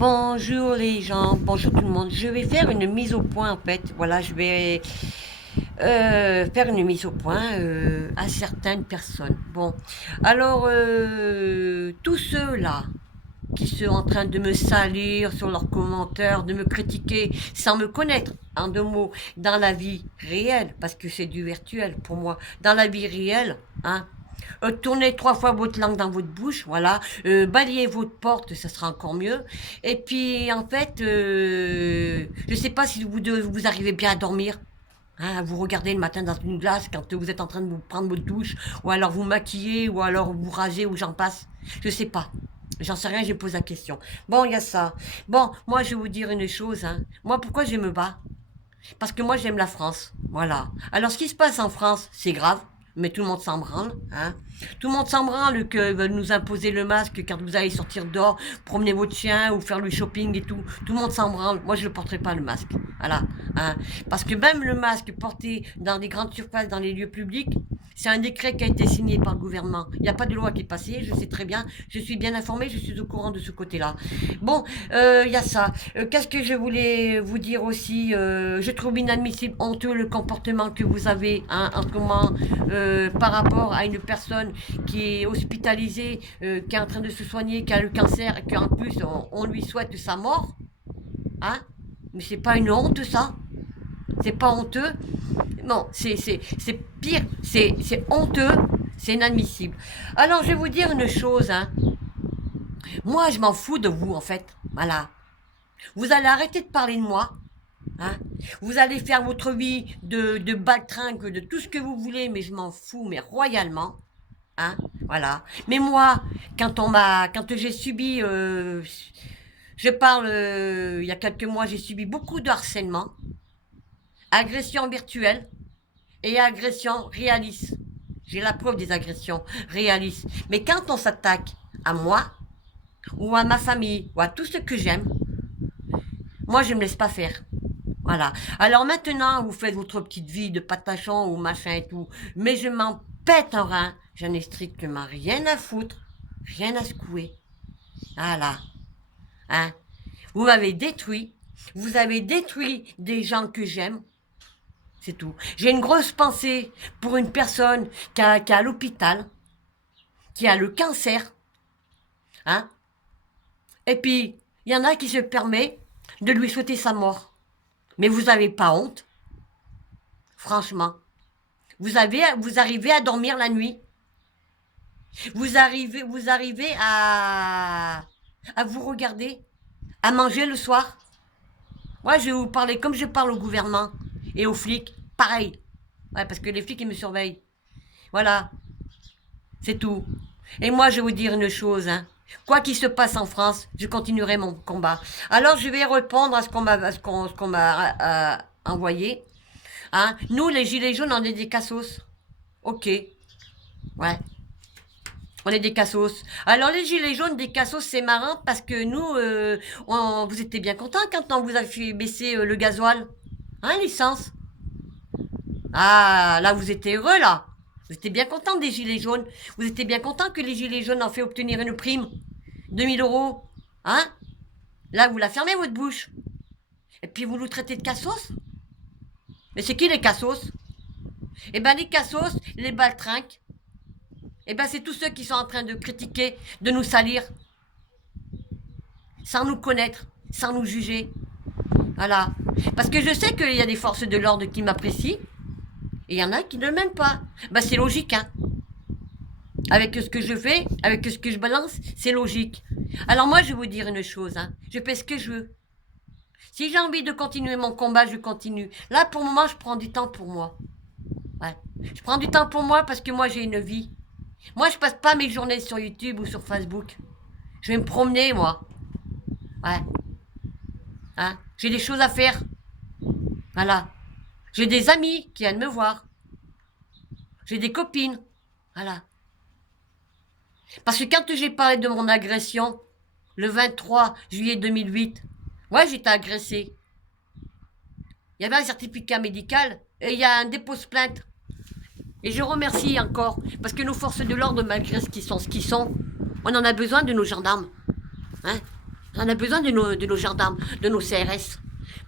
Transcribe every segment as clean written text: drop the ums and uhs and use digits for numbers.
Bonjour les gens, bonjour tout le monde. Je vais faire une mise au point en fait. Voilà, je vais faire une mise au point à certaines personnes. Bon, alors tous ceux-là qui sont en train de me salir sur leurs commentaires, de me critiquer sans me connaître, en deux mots, dans la vie réelle, parce que c'est du virtuel pour moi, dans la vie réelle, hein. Tournez 3 fois votre langue dans votre bouche, voilà. Balayez votre porte, ça sera encore mieux. Et puis, en fait, je sais pas si vous arrivez bien à dormir. Hein, vous regardez le matin dans une glace quand vous êtes en train de vous prendre votre douche, ou alors vous maquillez, ou alors vous rasez, ou j'en passe. Je sais pas. J'en sais rien, je pose la question. Bon, il y a ça. Bon, moi, je vais vous dire une chose. Hein. Moi, pourquoi je me bats? Parce que moi, j'aime la France. Voilà. Alors, ce qui se passe en France, c'est grave. Mais tout le monde s'en branle, hein. Tout le monde s'en branle que veulent nous imposer le masque quand vous allez sortir dehors, promener votre chien ou faire le shopping et tout. Tout le monde s'en branle. Moi, je ne porterai pas le masque. Voilà, hein. Parce que même le masque porté dans des grandes surfaces, dans les lieux publics, c'est un décret qui a été signé par le gouvernement. Il n'y a pas de loi qui est passée, je sais très bien. Je suis bien informée, je suis au courant de ce côté-là. Bon, il y a ça. Qu'est-ce que je voulais vous dire aussi? Je trouve inadmissible, honteux le comportement que vous avez, hein, en ce moment, par rapport à une personne qui est hospitalisée, qui est en train de se soigner, qui a le cancer, et qu'en plus on lui souhaite sa mort. Hein? Mais c'est pas une honte ça? C'est pas honteux? Non, c'est pire, c'est honteux, c'est inadmissible. Alors je vais vous dire une chose, hein. Moi je m'en fous de vous en fait. Voilà. Vous allez arrêter de parler de moi. Hein, vous allez faire votre vie de baltringue, de tout ce que vous voulez, mais je m'en fous, mais royalement. Hein, voilà. Mais moi, quand j'ai subi, je parle, il y a quelques mois, j'ai subi beaucoup de harcèlement, agression virtuelle et agression réaliste. J'ai la preuve des agressions réalistes. Mais quand on s'attaque à moi, ou à ma famille, ou à tout ce que j'aime, moi je ne me laisse pas faire. Voilà. Alors maintenant, vous faites votre petite vie de patachon ou machin et tout. Mais je m'en pète un rein. J'en ai strictement rien à foutre. Rien à secouer. Voilà. Hein. Vous m'avez détruit. Vous avez détruit des gens que j'aime. C'est tout. J'ai une grosse pensée pour une personne qui est à l'hôpital, qui a le cancer. Hein. Et puis, il y en a qui se permet de lui souhaiter sa mort. Mais vous n'avez pas honte? Franchement. Vous arrivez à dormir la nuit. Vous arrivez à vous regarder, à manger le soir. Moi, je vais vous parler comme je parle au gouvernement et aux flics. Pareil. Ouais, parce que les flics, ils me surveillent. Voilà. C'est tout. Et moi, je vais vous dire une chose, hein. Quoi qu'il se passe en France, je continuerai mon combat. Alors, je vais répondre à ce qu'on m'a envoyé. Hein. Nous, les gilets jaunes, on est des cassos. Ok. Ouais. On est des cassos. Alors les gilets jaunes, des cassos, c'est marrant parce que nous, vous étiez bien contents quand on vous a fait baisser le gasoil. Hein, l'essence. Ah, là, vous étiez heureux, là. Vous étiez bien contents des gilets jaunes. Vous étiez bien contents que les gilets jaunes ont fait obtenir une prime. 2 000 euros. Hein? Là, vous la fermez, votre bouche. Et puis, vous nous traitez de cassos. Mais c'est qui les cassos? Eh ben, les cassos, les baltrinques. Eh ben, c'est tous ceux qui sont en train de critiquer, de nous salir, sans nous connaître, sans nous juger. Voilà. Parce que je sais qu'il y a des forces de l'ordre qui m'apprécient, et il y en a qui ne m'aiment pas. Ben, c'est logique, hein. Avec ce que je fais, avec ce que je balance, c'est logique. Alors moi, je vais vous dire une chose, hein. Je fais ce que je veux. Si j'ai envie de continuer mon combat, je continue. Là, pour le moment, je prends du temps pour moi. Ouais. Je prends du temps pour moi parce que moi, j'ai une vie. Moi, je passe pas mes journées sur YouTube ou sur Facebook. Je vais me promener, moi. Ouais. Hein? J'ai des choses à faire. Voilà. J'ai des amis qui viennent me voir. J'ai des copines. Voilà. Parce que quand j'ai parlé de mon agression, le 23 juillet 2008, ouais, j'étais agressée. Il y avait un certificat médical et il y a un dépôt de plainte. Et je remercie encore, parce que nos forces de l'ordre, malgré ce qu'ils sont, on en a besoin de nos gendarmes. Hein? On a besoin de nos gendarmes, de nos CRS.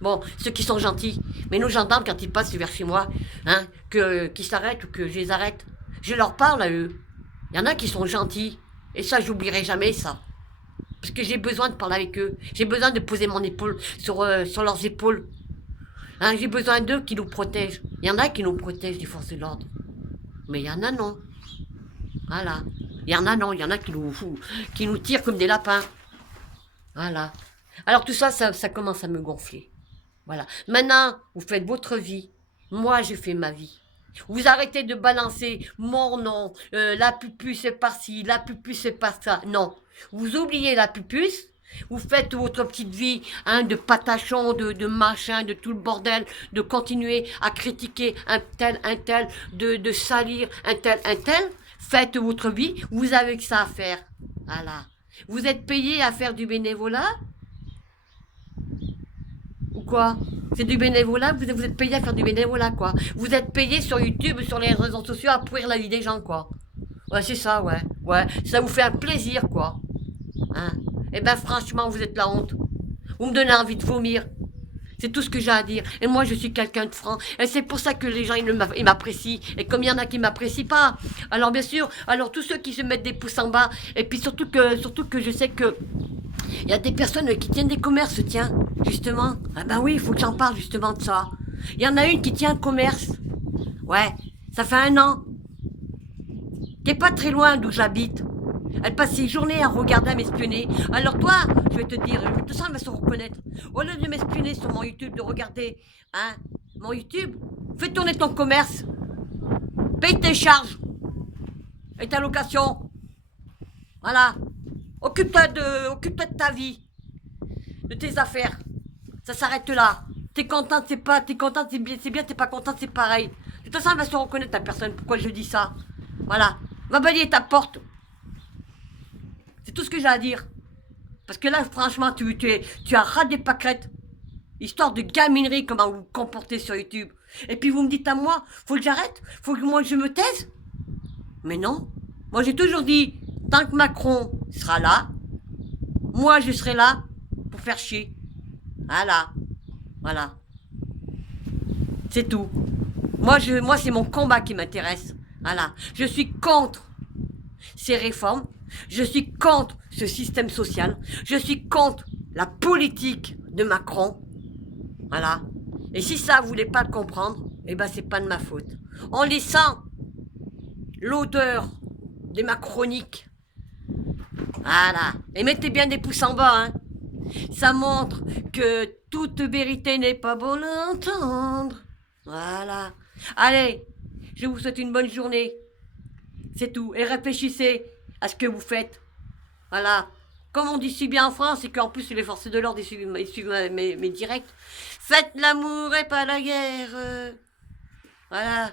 Bon, ceux qui sont gentils. Mais nos gendarmes, quand ils passent vers chez moi, hein, qu'ils s'arrêtent ou que je les arrête, je leur parle à eux. Il y en a qui sont gentils. Et ça, j'oublierai jamais ça. Parce que j'ai besoin de parler avec eux. J'ai besoin de poser mon épaule sur leurs épaules. Hein, j'ai besoin d'eux qui nous protègent. Il y en a qui nous protègent des forces de l'ordre. Mais il y en a non. Voilà. Il y en a non. Il y en a qui nous tirent comme des lapins. Voilà. Alors tout ça, ça commence à me gonfler. Voilà. Maintenant, vous faites votre vie. Moi, je fais ma vie. Vous arrêtez de balancer mon nom, la pupus c'est par-ci, la pupus c'est par-ça. Non. Vous oubliez la pupus, vous faites votre petite vie hein, de patachon, de machin, de tout le bordel, de continuer à critiquer un tel, de salir un tel. Faites votre vie, vous avez que ça à faire. Voilà. Vous êtes payé à faire du bénévolat ou quoi? C'est du bénévolat, vous êtes payé à faire du bénévolat, quoi. Vous êtes payé sur YouTube, sur les réseaux sociaux à pourrir la vie des gens, quoi. Ouais, c'est ça, ouais. Ouais, ça vous fait un plaisir, quoi. Hein? Eh ben, franchement, vous êtes la honte. Vous me donnez envie de vomir. C'est tout ce que j'ai à dire. Et moi, je suis quelqu'un de franc. Et c'est pour ça que les gens, ils m'apprécient. Et comme il y en a qui m'apprécient pas. Alors, bien sûr, alors tous ceux qui se mettent des pouces en bas, et puis surtout que je sais que il y a des personnes qui tiennent des commerces, tiens, justement. Ah ben oui, il faut que j'en parle justement de ça. Il y en a une qui tient un commerce. Ouais, ça fait 1 an. Qui est pas très loin d'où j'habite. Elle passe ses journées à regarder, à m'espionner. Alors toi, je vais te dire, de toute façon, elle va se reconnaître. Au lieu de m'espionner sur mon YouTube, de regarder, hein, mon YouTube, fais tourner ton commerce. Paye tes charges. Et ta location. Voilà. Occupe-toi de ta vie, de tes affaires. Ça s'arrête là. T'es contente, c'est pas, t'es contente, c'est bien, t'es pas contente, c'est pareil. De toute façon, elle va se reconnaître ta personne. Pourquoi je dis ça? Voilà. Va balayer ta porte. C'est tout ce que j'ai à dire. Parce que là, franchement, tu as ras des pâquerettes. Histoire de gaminerie, comment vous vous comportez sur YouTube. Et puis vous me dites à moi, faut que j'arrête? Faut que moi je me taise? Mais non. Moi j'ai toujours dit, tant que Macron sera là, moi je serai là pour faire chier. Voilà. Voilà. C'est tout. Moi c'est mon combat qui m'intéresse. Voilà. Je suis contre ces réformes. Je suis contre ce système social. Je suis contre la politique de Macron. Voilà. Et si ça, vous voulez pas le comprendre, eh ben c'est pas de ma faute. En laissant l'odeur des macroniques. Voilà. Et mettez bien des pouces en bas, hein. Ça montre que toute vérité n'est pas bonne à entendre. Voilà. Allez, je vous souhaite une bonne journée. C'est tout. Et réfléchissez à ce que vous faites. Voilà. Comme on dit si bien en France, et qu'en plus les forces de l'ordre ils suivent mes directs. Faites l'amour et pas la guerre. Voilà.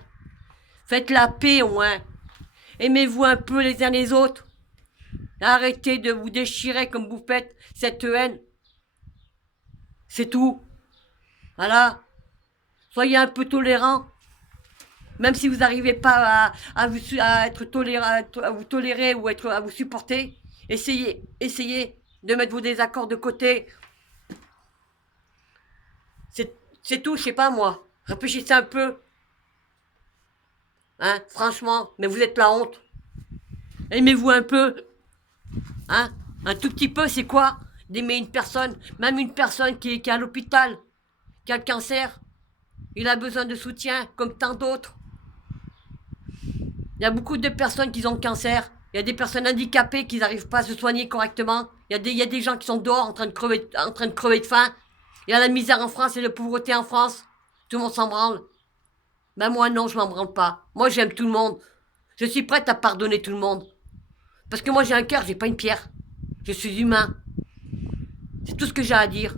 Faites la paix au moins. Aimez-vous un peu les uns les autres. Arrêtez de vous déchirer comme vous faites cette haine. C'est tout. Voilà. Soyez un peu tolérants. Même si vous n'arrivez pas à être à vous tolérer ou à vous supporter, essayez de mettre vos désaccords de côté. C'est tout, je sais pas moi. Réfléchissez un peu. Hein, franchement, mais vous êtes la honte. Aimez-vous un peu. Hein, un tout petit peu, c'est quoi? D'aimer une personne, même une personne qui est à l'hôpital, qui a le cancer. Il a besoin de soutien, comme tant d'autres. Il y a beaucoup de personnes qui ont le cancer. Il y a des personnes handicapées qui n'arrivent pas à se soigner correctement. Il y a des gens qui sont dehors en train de crever de faim. Il y a la misère en France et la pauvreté en France. Tout le monde s'en branle. Ben moi non, je m'en branle pas. Moi j'aime tout le monde. Je suis prête à pardonner tout le monde. Parce que moi j'ai un cœur, j'ai pas une pierre. Je suis humain. C'est tout ce que j'ai à dire.